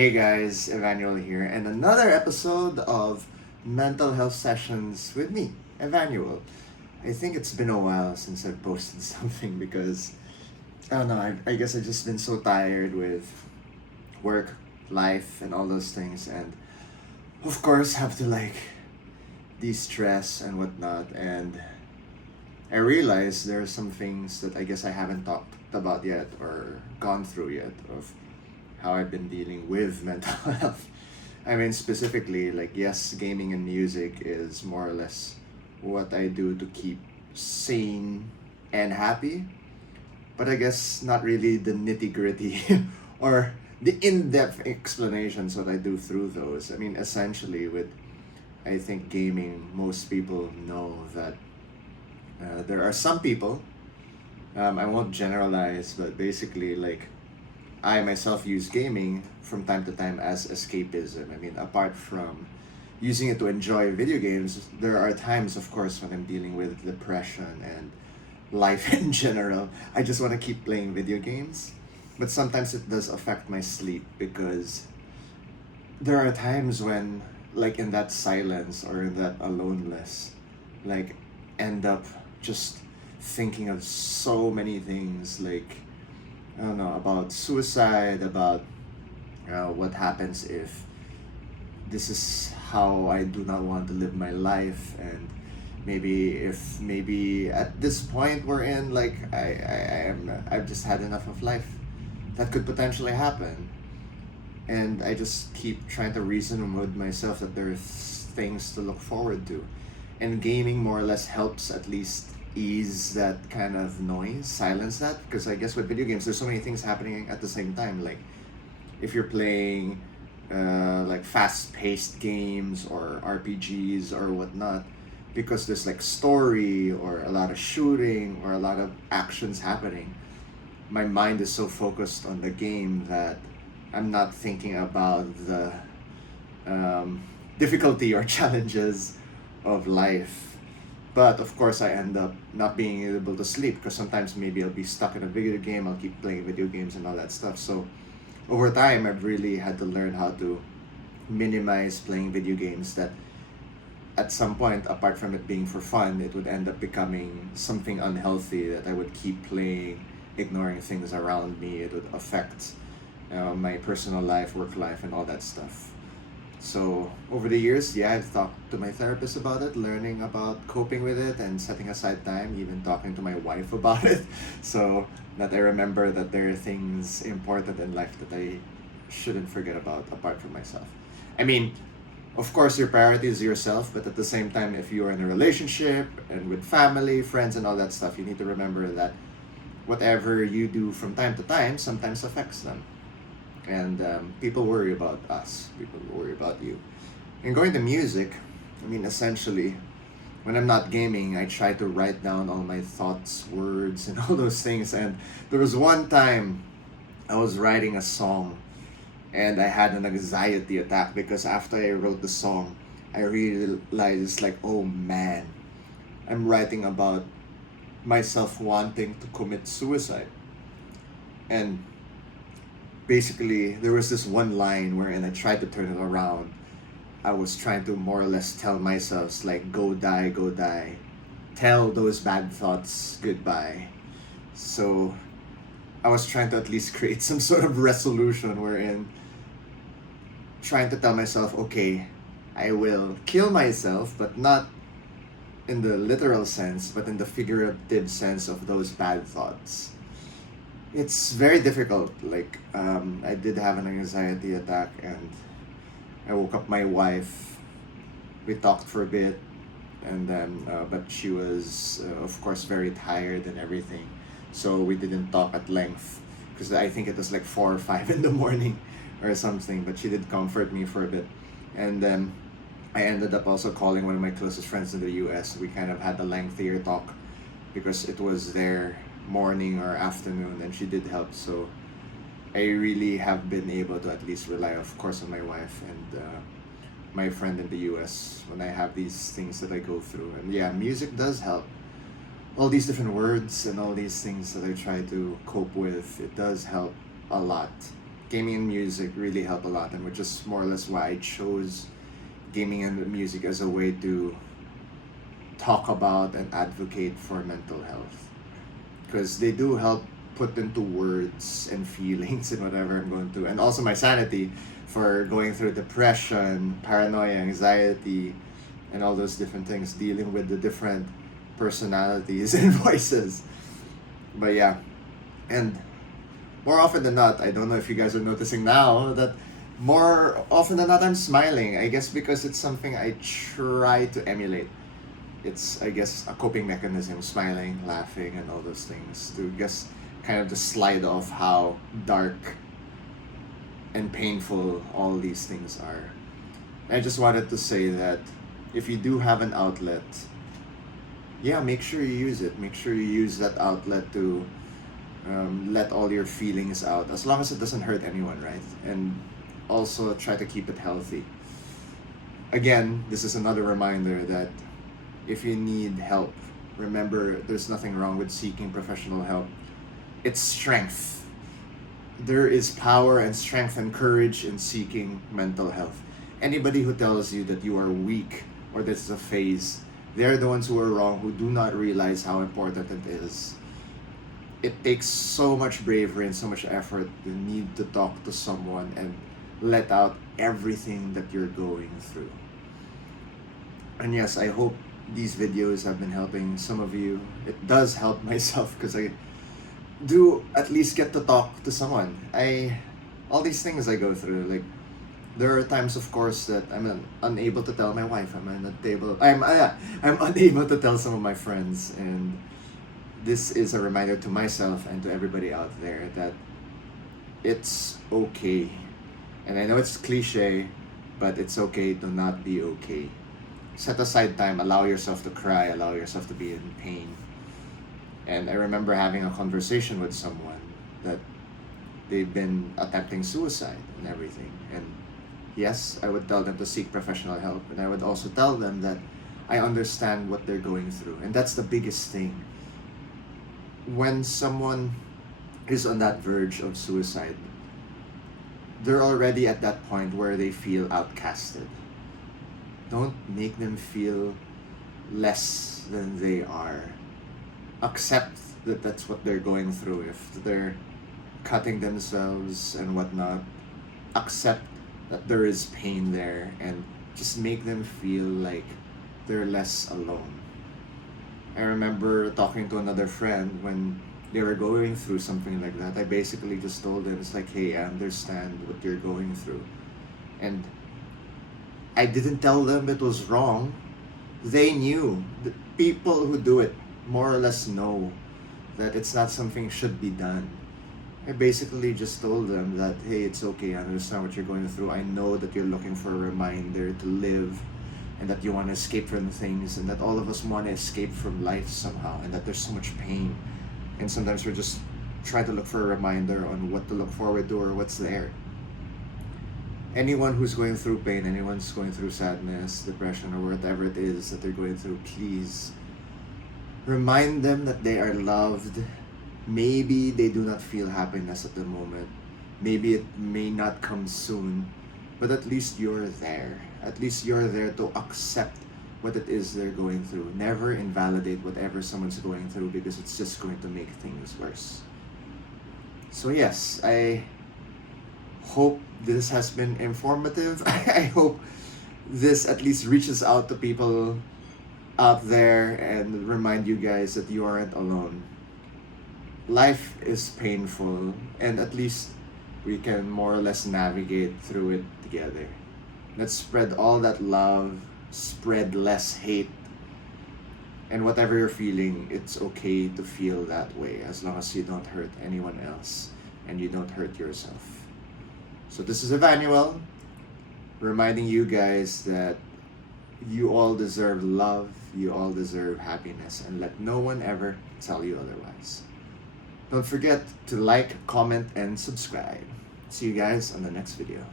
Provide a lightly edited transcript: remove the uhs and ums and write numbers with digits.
Hey guys, Evanuell here, and another episode of Mental Health Sessions with me, Evanuell. I think it's been a while since I've posted something because, I don't know, I guess I've just been so tired with work, life, and all those things, and of course, have to de stress and whatnot. And I realized there are some things that I guess I haven't talked about yet or gone through yet of how I've been dealing with mental health. I mean, specifically, yes, gaming and music is more or less what I do to keep sane and happy, but I guess not really the nitty gritty or the in depth explanations what I do through those. I mean, essentially, I think gaming, most people know that there are some people, I won't generalize, but basically, I myself use gaming from time to time as escapism. I mean, apart from using it to enjoy video games, there are times, of course, when I'm dealing with depression and life in general. I just want to keep playing video games. But sometimes it does affect my sleep because there are times when, in that silence or in that aloneness, like, end up just thinking of so many things, I don't know, about suicide, about what happens if this is how I do not want to live my life, and maybe at this point we're in, I've just had enough of life. That could potentially happen, and I just keep trying to reason with myself that there's things to look forward to, and gaming more or less helps at least ease that kind of noise, silence that, because I guess with video games there's so many things happening at the same time. Like if you're playing fast-paced games or RPGs or whatnot, because there's story or a lot of shooting or a lot of actions happening, my mind is so focused on the game that I'm not thinking about the difficulty or challenges of life. But of course, I end up not being able to sleep because sometimes maybe I'll be stuck in a video game, I'll keep playing video games and all that stuff. So over time, I've really had to learn how to minimize playing video games that at some point, apart from it being for fun, it would end up becoming something unhealthy that I would keep playing, ignoring things around me. It would affect my personal life, work life, and all that stuff. So over the years, yeah, I've talked to my therapist about it, learning about coping with it and setting aside time, even talking to my wife about it, so that I remember that there are things important in life that I shouldn't forget about apart from myself. I mean, of course, your priority is yourself, but at the same time, if you are in a relationship and with family, friends, and all that stuff, you need to remember that whatever you do from time to time sometimes affects them. And people worry about us, people worry about you. And going to music, I mean, essentially, when I'm not gaming, I try to write down all my thoughts, words, and all those things. And there was one time I was writing a song and I had an anxiety attack because after I wrote the song, I realized, oh man, I'm writing about myself wanting to commit suicide. And basically, there was this one line wherein I tried to turn it around. I was trying to more or less tell myself, go die, go die. Tell those bad thoughts goodbye. So I was trying to at least create some sort of resolution wherein trying to tell myself, okay, I will kill myself, but not in the literal sense, but in the figurative sense of those bad thoughts. It's very difficult. I did have an anxiety attack, and I woke up my wife. We talked for a bit, and then, but she was, of course, very tired and everything. So we didn't talk at length because I think it was 4 or 5 in the morning or something. But she did comfort me for a bit, and then I ended up also calling one of my closest friends in the U.S. We kind of had a lengthier talk because it was their morning or afternoon, and she did help. So I really have been able to at least rely, of course, on my wife and my friend in the US when I have these things that I go through. And yeah, music does help. All these different words and all these things that I try to cope with, it does help a lot. gaming and music really help a lot, and which is more or less why I chose gaming and music as a way to talk about and advocate for mental health, because they do help put into words and feelings and whatever I'm going through, and also my sanity for going through depression, paranoia, anxiety, and all those different things, dealing with the different personalities and voices. But yeah, and more often than not, I don't know if you guys are noticing now that more often than not I'm smiling. I guess because it's something I try to emulate. It's, I guess, a coping mechanism, smiling, laughing, and all those things to just kind of just slide off how dark and painful all these things are. I just wanted to say that if you do have an outlet, yeah, make sure you use it. Make sure you use that outlet to let all your feelings out, as long as it doesn't hurt anyone, right? And also try to keep it healthy. Again, this is another reminder that if you need help, remember there's nothing wrong with seeking professional help. It's strength. There is power and strength and courage in seeking mental health. Anybody who tells you that you are weak or this is a phase, they're the ones who are wrong, who do not realize how important it is. It takes so much bravery and so much effort to need to talk to someone and let out everything that you're going through. And yes, I hope these videos have been helping some of you. It does help myself because I do at least get to talk to someone. All these things I go through, like there are times, of course, that I'm unable to tell my wife. I'm unable to tell some of my friends, and this is a reminder to myself and to everybody out there that it's okay. And I know it's cliche, but it's okay to not be okay. Set aside time, allow yourself to cry, allow yourself to be in pain. And I remember having a conversation with someone that they've been attempting suicide and everything. And yes, I would tell them to seek professional help. And I would also tell them that I understand what they're going through. And that's the biggest thing. When someone is on that verge of suicide, they're already at that point where they feel outcasted. Don't make them feel less than they are. Accept that that's what they're going through. If they're cutting themselves and whatnot, accept that there is pain there and just make them feel like they're less alone. I remember talking to another friend when they were going through something like that. I basically just told them, it's like, hey, I understand what you're going through. And I didn't tell them it was wrong. They knew. The people who do it more or less know that it's not something should be done. I basically just told them that, hey, it's okay, I understand what you're going through. I know that you're looking for a reminder to live and that you want to escape from things and that all of us want to escape from life somehow and that there's so much pain. And sometimes we're just trying to look for a reminder on what to look forward to or what's there. Anyone who's going through pain, anyone who's going through sadness, depression, or whatever it is that they're going through, please remind them that they are loved. Maybe they do not feel happiness at the moment. Maybe it may not come soon, but at least you're there. At least you're there to accept what it is they're going through. Never invalidate whatever someone's going through because it's just going to make things worse. So yes, I hope this has been informative. I hope this at least reaches out to people out there and remind you guys that you aren't alone. Life is painful and at least we can more or less navigate through it together. Let's spread all that love, spread less hate, and whatever you're feeling, it's okay to feel that way as long as you don't hurt anyone else and you don't hurt yourself. So this is Evanuell reminding you guys that you all deserve love, you all deserve happiness, and let no one ever tell you otherwise. Don't forget to like, comment, and subscribe. See you guys on the next video.